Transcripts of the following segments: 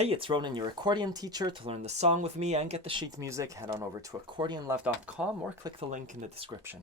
Hey, it's Ronan, your accordion teacher. To learn the song with me and get the sheet music, head on over to accordionlove.com or click the link in the description.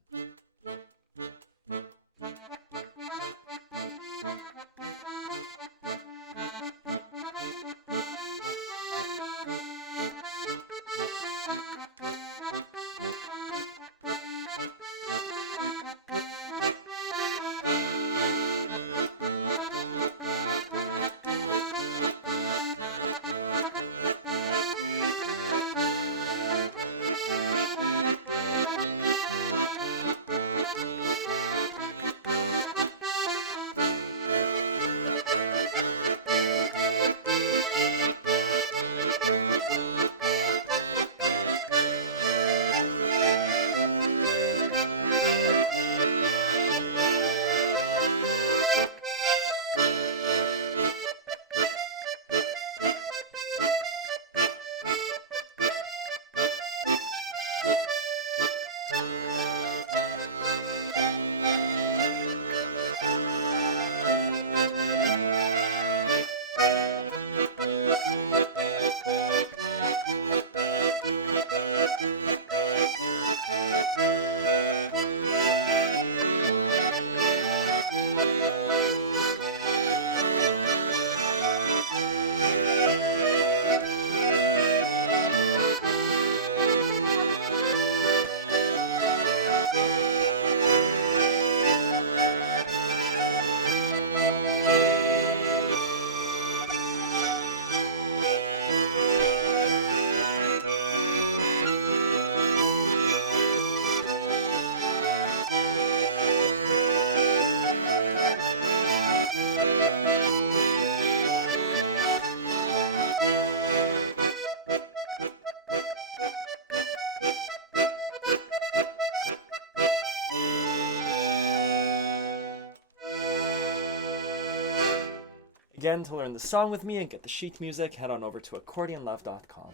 Again, to learn the song with me and get the sheet music, head on over to accordionlove.com.